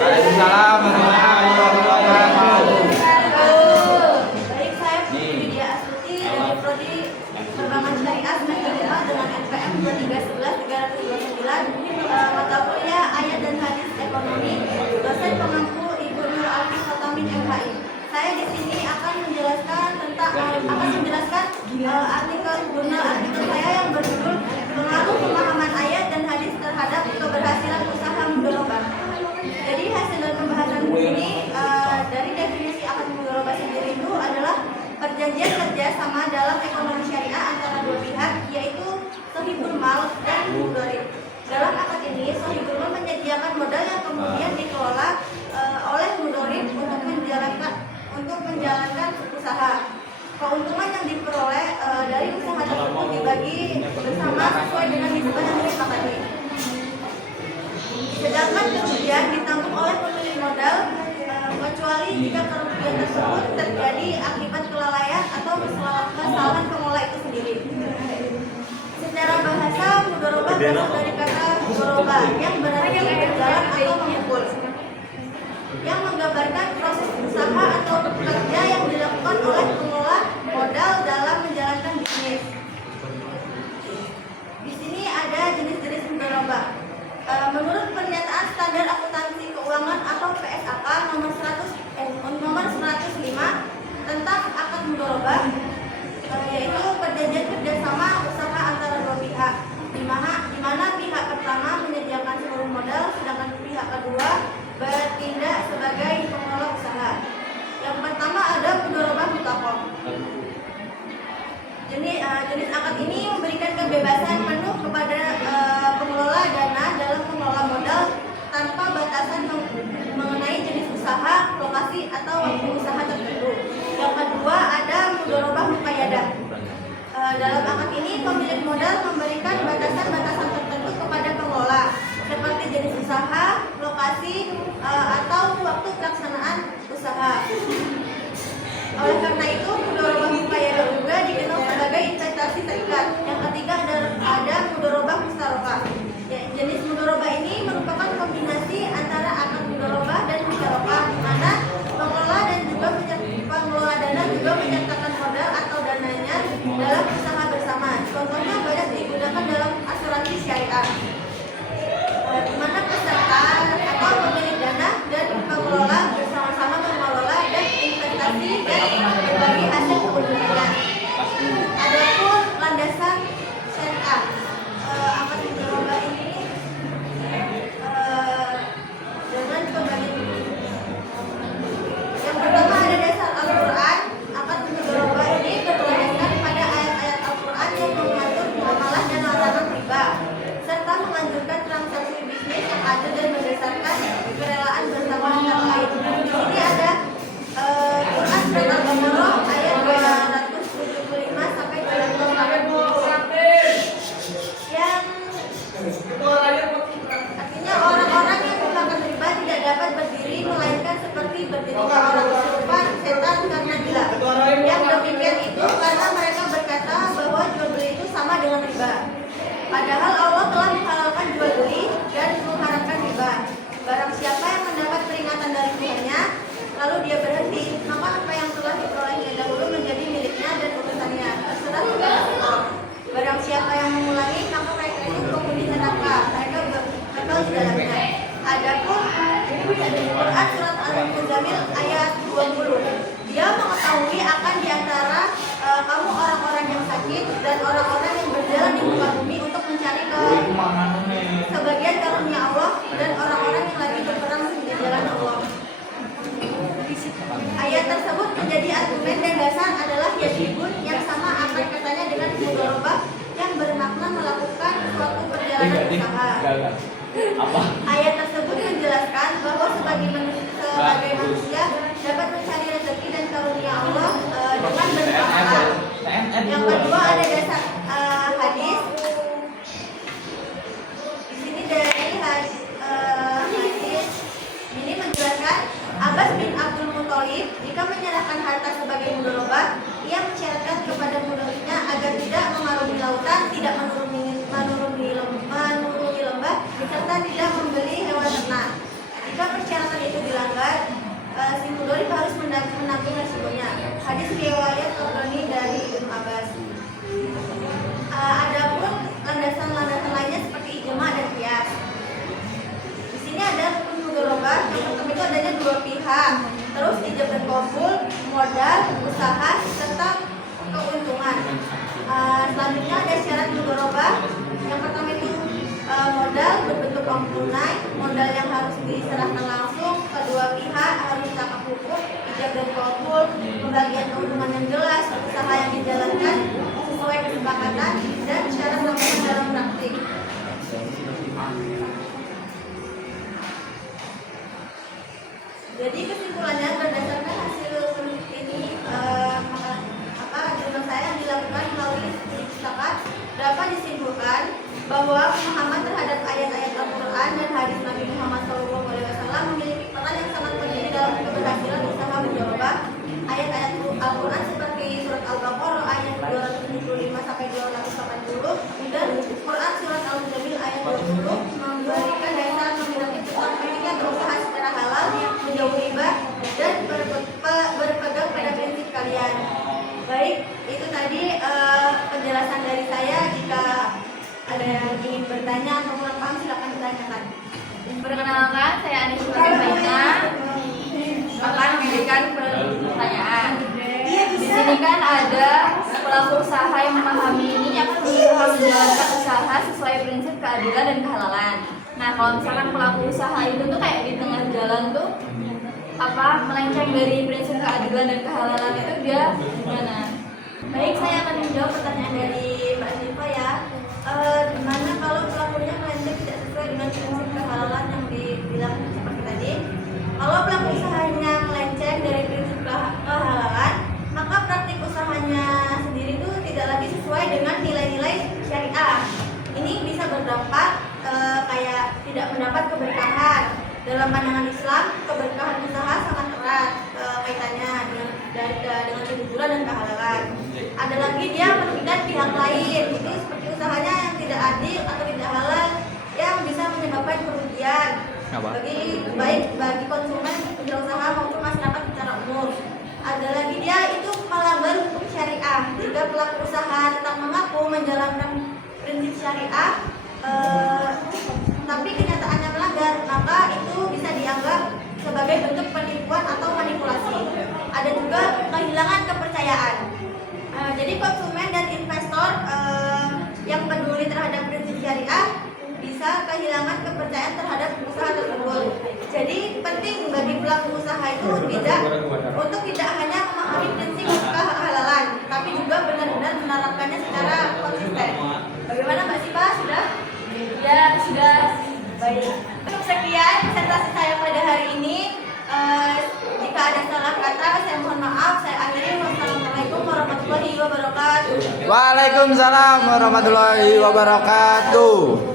Waalaikumsalam warahmatullahi wabarakatuh. Baik, saya Widya Astuti dari Prodi Perbankan Syariah semester 5 dengan NPM 2311-329. Mata kuliah Ayat dan Hadis Ekonomi. Dosen pengampu Ibu Nur Alfi Khotamin MHI. Saya di sini akan menjelaskan artikel jurnal artikel saya yang berjudul Pengaruh Pemahaman Ayat dan Hadis terhadap Keberhasilan Usaha Mudharabah. Jadi hasil dari pembahasan ini dari definisi akad mudharabah sendiri itu adalah perjanjian kerjasama dalam ekonomi syariah antara dua pihak, yaitu sohibul mal dan mudharib. Dalam akad ini, sohibul mal menyediakan modal yang kemudian dikelola oleh mudharib untuk menjalankan usaha. Keuntungan yang diperoleh dari usaha tersebut dibagi bersama sesuai dengan nisbah yang disepakati. Sedangkan kerugian ditanggung oleh pemilik modal kecuali jika kerugian tersebut terjadi akibat kelalaian atau kesalahan pengelola itu sendiri. Secara bahasa, mudharabah berasal dari kata mudharabah yang berarti berjalan atau memukul, yang menggambarkan proses usaha atau kerja yang dilakukan oleh pengelola modal dalam menjalankan bisnis. Di sini ada jenis-jenis mudharabah. Menurut pernyataan standar akuntansi keuangan atau PSAK nomor 105 tentang akad mudharabah, yaitu perjanjian kerjasama usaha antara dua pihak, di mana pihak pertama menyediakan seluruh modal, sedangkan pihak kedua bertindak sebagai pengelola usaha. Yang pertama ada mudharabah mutlaqah. Jenis akad ini memberikan kebebasan penuh kepada pengelola dana dalam mengelola modal tanpa batasan mengenai jenis usaha, lokasi, atau waktu usaha tertentu. Yang kedua ada mudharabah muqayyadah. Dalam akad ini pemilik modal memberikan batasan-batasan tertentu kepada pengelola, seperti jenis usaha, lokasi, atau waktu pelaksanaan usaha. Oleh karena itu, mudharabah muqayyadah juga dikenal sebagai investasi terikat. Yang ketiga ada mudharabah musyarakah. Jenis mudharabah ini merupakan kombinasi antara akad mudharabah dan musyarakah, di mana pengelola dana juga menyertakan modal atau dananya dalam usaha bersama. Contohnya banyak digunakan dalam asuransi syariah, di mana peserta atau pemilik dana dan pengelola bersama-sama mengelola dan investasi dan berbagi hasil keuntungannya. Adapun landasan syariah akad mudharabah ini dengan pembagian. Yang pertama ada dasar Al-Quran. Akad mudharabah ini berlandaskan pada ayat-ayat Al-Quran yang mengatur muamalah dan larangan riba, serta menganjurkan transaksi bisnis yang adil dan berdasarkan kerelaan bersama antara lain. Di sini ada Quran surat Al-Baqarah ayat 275 sampai 280 yang artinya orang-orang yang melakukan riba tidak dapat berdiri melainkan seperti berdirinya orang kesurupan setan karena gila. Yang demikian itu karena mereka berkata bahwa jual beli itu sama dengan riba, padahal Allah telah menghalalkan jual beli dan mengharamkan riba. Barang siapa yang mendapat peringatan dari Tuhannya lalu dia berhenti, maka apa yang telah diperolehnya dahulu menjadi miliknya dan urusannya terserah kepada Allah. Barang siapa yang mengulangi, maka mereka itu penghuni neraka, mereka kekal di dalamnya. Adapun Quran surat Al-Muzammil ayat 20, dia mengetahui akan diantara kamu orang-orang yang sakit dan orang-orang yang berjalan di muka bumi untuk mencari sebagian karunia Allah dan orang-orang yang lagi berperang di jalan Allah. Ayat tersebut menjadi argumen dan dasar adalah yajibun yang sama akar katanya dengan mudharabah yang bermakna melakukan suatu perjalanan usaha. Ayat tersebut menjelaskan bahwa sebagai manusia dapat mencari rezeki dan karunia Allah dengan beramal. Yang kedua ada dasar hadis. Di sini dari hadis ini menjelaskan Abbas bin Abdul Muthalib jika menyerahkan harta sebagai mudharabah, ia mensyaratkan kepada mudharibnya agar tidak mengarungi lautan, tidak menuruni lembah, serta tidak membeli hewan ternak. Jika persyaratan si mudorib harus menanggung resikonya. Hadis riwayat Tabrani dari Ibnu Abbas. Adapun landasan-landasan lainnya seperti ijma dan qiyas. Di sini ada rukun mudharabah, yang pertama itu adanya dua pihak. Terus ijab dan qabul, modal, usaha, serta keuntungan. Selanjutnya ada syarat mudharabah. Yang pertama itu modal berbentuk uang tunai, modal yang harus diserahkan langsung, kedua pihak harus cakap hukum, ijab dan qabul, pembagian keuntungan yang jelas, usaha yang dijalankan sesuai kesepakatan, dan syarat lakukan dalam praktik. Jadi kesimpulannya berdasarkan hasil ini jurnal saya yang dilakukan melalui Mustafa, dapat disimpulkan bahwa pemahaman terhadap ayat-ayat Al-Quran dan hadis Nabi Muhammad SAW memiliki peran yang sangat penting dalam keberhasilan usaha mudharabah. Ayat-ayat Al-Quran seperti surat Al-Baqarah ayat 275 sampai 280 dan Quran surat Al-Muzzammil ayat 20 memberikan dasar nominatif tentang pentingnya berusaha secara halal, menjauhi riba, dan berpegang pada prinsip kalian. Baik, itu tadi penjelasan dari saya. Jika ada yang ingin bertanya atau kurang paham, silakan ditanyakan. Perkenalkan, saya Anis Faina akan memberikan pertanyaan. Di sini kan ada pelaku usaha yang memahami ini yang berusaha menjalankan usaha sesuai prinsip keadilan dan kehalalan. Nah, kalau misalkan pelaku usaha itu tuh kayak di tengah jalan tuh melenceng dari prinsip keadilan dan kehalalan itu dia gimana? Baik, saya akan menjawab pertanyaan dari Mbak Syifa ya. Dimana kalau pelakunya melenceng tidak sesuai dengan prinsip kehalalan yang dibilang seperti tadi. Kalau pelaku usahanya melenceng dari prinsip kehalalan, maka praktik usahanya sendiri itu tidak lagi sesuai dengan nilai-nilai syariah. Ini bisa berdampak kayak tidak mendapat keberkahan. Dalam pandangan Islam, keberkahan usaha sangat erat kaitannya dengan kejujuran dan kehalalan. Ada lagi dia merugikan pihak lain, itu seperti usahanya yang tidak adil atau tidak halal yang bisa menyebabkan kerugian bagi konsumen, pengusaha maupun masyarakat secara umum. Ada lagi dia itu melanggar hukum syariah. Jika pelaku usaha tetap mengaku menjalankan prinsip syariah, tapi kenyataannya melanggar, maka itu bisa dianggap sebagai bentuk penipuan atau manipulasi. Ada juga kehilangan kepercayaan. Jadi konsumen dan investor yang peduli terhadap prinsip syariah bisa kehilangan kepercayaan terhadap usaha tersebut. Jadi penting bagi pelaku usaha itu untuk tidak hanya memahami prinsip kehalalan, tapi juga benar-benar menerapkannya secara konsisten. Bagaimana Mbak Sipa? Sudah? Ya, sudah. Baik. Untuk sekian presentasi saya pada hari ini. Jika ada salah kata, saya mohon maaf. Saya akhiri. Wassalamualaikum warahmatullahi wabarakatuh. Waalaikumsalam warahmatullahi wabarakatuh.